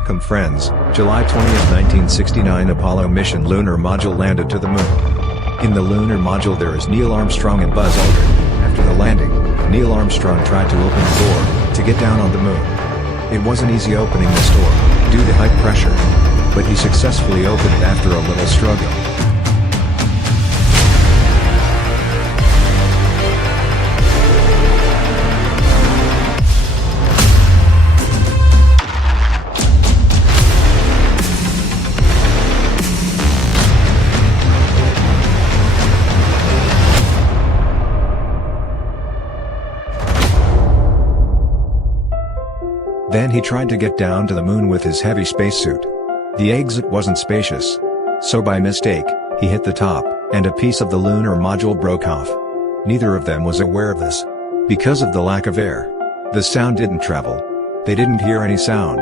Welcome friends, July 20, 1969 Apollo mission lunar module landed to the moon. In the lunar module there is Neil Armstrong and Buzz Aldrin. After the landing, Neil Armstrong tried to open the door to get down on the moon. It wasn't easy opening this door, due to high pressure. But he successfully opened it after a little struggle. Then he tried to get down to the moon with his heavy spacesuit. The exit wasn't spacious. So by mistake, he hit the top, and a piece of the lunar module broke off. Neither of them was aware of this. Because of the lack of air, the sound didn't travel. They didn't hear any sound.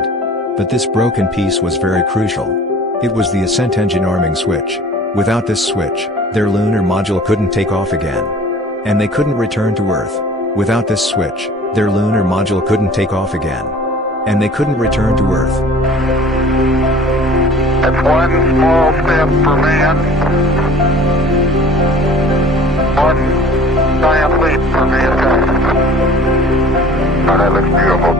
But this broken piece was very crucial. It was the ascent engine arming switch. Without this switch, their lunar module couldn't take off again. And they couldn't return to Earth. Without this switch, their lunar module couldn't take off again. And they couldn't return to Earth. It's one small step for man, one giant leap for mankind. Oh, that looks beautiful.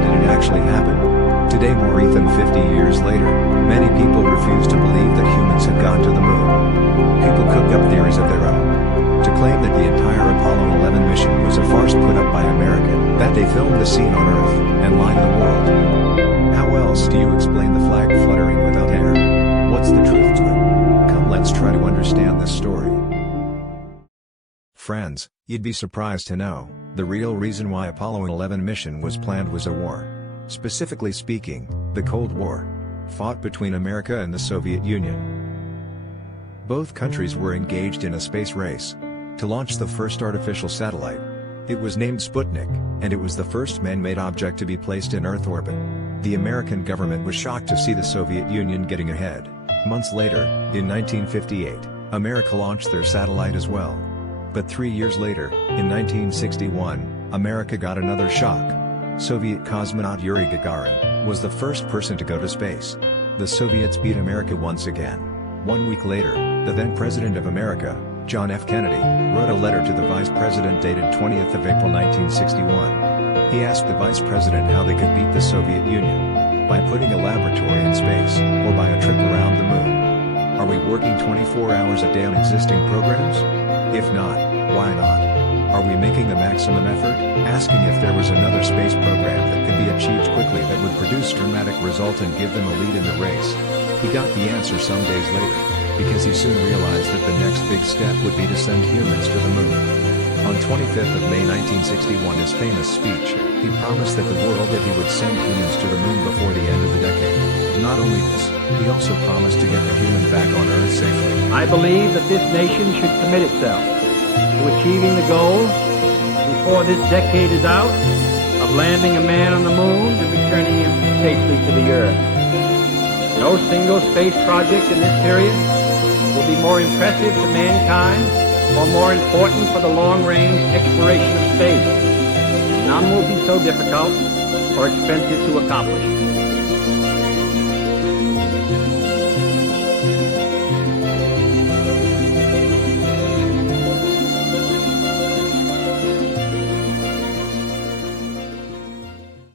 Did it actually happen? Today, more than 50 years later, many people refuse to believe that humans had gone to the moon. People cook up theories of their own to claim that the entire Apollo 11 mission was a farce put up by America, that they filmed the scene on Earth and lied to the world. How else do you explain the flag fluttering without air? What's the truth to it? Come, let's try to understand this story. Friends, you'd be surprised to know, the real reason why Apollo 11 mission was planned was a war. Specifically speaking, the Cold War. Fought between America and the Soviet Union. Both countries were engaged in a space race to launch the first artificial satellite. It was named Sputnik, and it was the first man-made object to be placed in Earth orbit. The American government was shocked to see the Soviet Union getting ahead. Months later, in 1958, America launched their satellite as well. But 3 years later, in 1961, America got another shock. Soviet cosmonaut Yuri Gagarin was the first person to go to space. The Soviets beat America once again. 1 week later, the then President of America, John F. Kennedy, wrote a letter to the Vice President dated 20th of April 1961. He asked the Vice President how they could beat the Soviet Union. By putting a laboratory in space, or by a trip around the moon. Are we working 24 hours a day on existing programs? If not, why not? Are we making the maximum effort? Asking if there was another space program that could be achieved quickly that would produce dramatic result and give them a lead in the race. He got the answer some days later, because he soon realized that the next big step would be to send humans to the moon. On 25th of May 1961, his famous speech, he promised that the world that he would send humans to the moon before the end of the decade. Not only this, he also promised to get the human back on Earth safely. I believe that this nation should commit itself to achieving the goal, before this decade is out, of landing a man on the moon and returning him safely to the Earth. No single space project in this period will be more impressive to mankind or more important for the long-range exploration of space. None will be so difficult or expensive to accomplish.